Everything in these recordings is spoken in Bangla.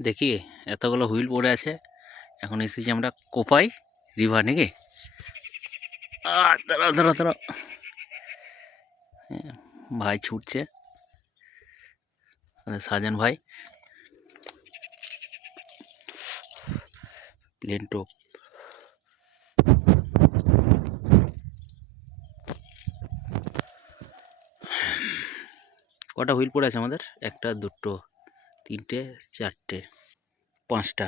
দেখি এতগুলো হুইল পড়ে আছে। এখন এসেছি আমরা কোপাই রিভার নাকি। দাঁড়াও দাঁড়াও দাঁড়াও, ভাই ছুটছে, সাজান ভাই প্লেন টোপ। কটা হুইল পড়ে আছে আমাদের? একটা, দুটো, তিনটে, চারটে, পাঁচটা।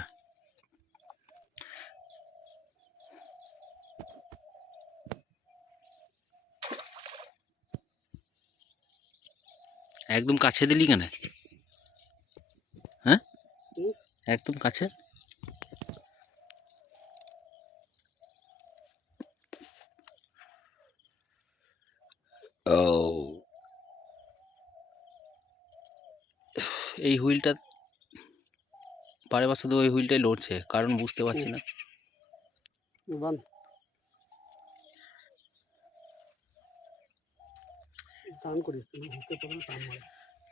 একদম কাছে দিলি কেন? হ্যাঁ, একদম কাছে। এই হুইলটা পারে বা শুধু ওই হুইলটাই লড়ছে, কারণ বুঝতে পারছি না।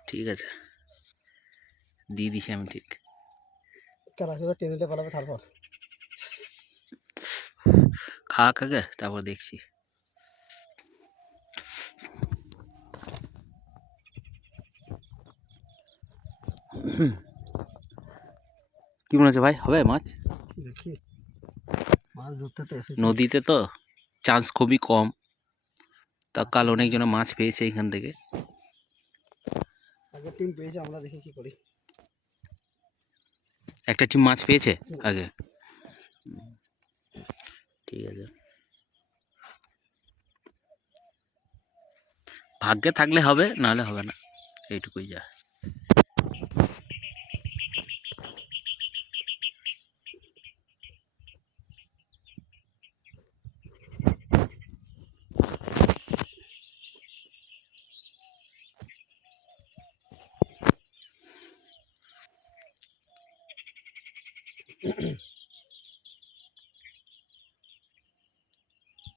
ঠিক আছে, দিয়ে দিছি আমি। ঠিক খাক আগে, তারপর দেখছি। কি মনে হচ্ছে ভাই, হবে মাছ? দেখি, মাছ ধরতে তো এসেছি নদীতে তো চান্স খুবই কম, তা কাল অনেকজন মাছ পেয়েছে এখান থেকে। আগের টিম পেয়েছে, আমরা দেখি কি করি। একটা টিম মাছ পেয়েছে আগে, ঠিক আছে। ভাগ্যে থাকলে হবে, নাহলে হবে না, এইটুকুই যা।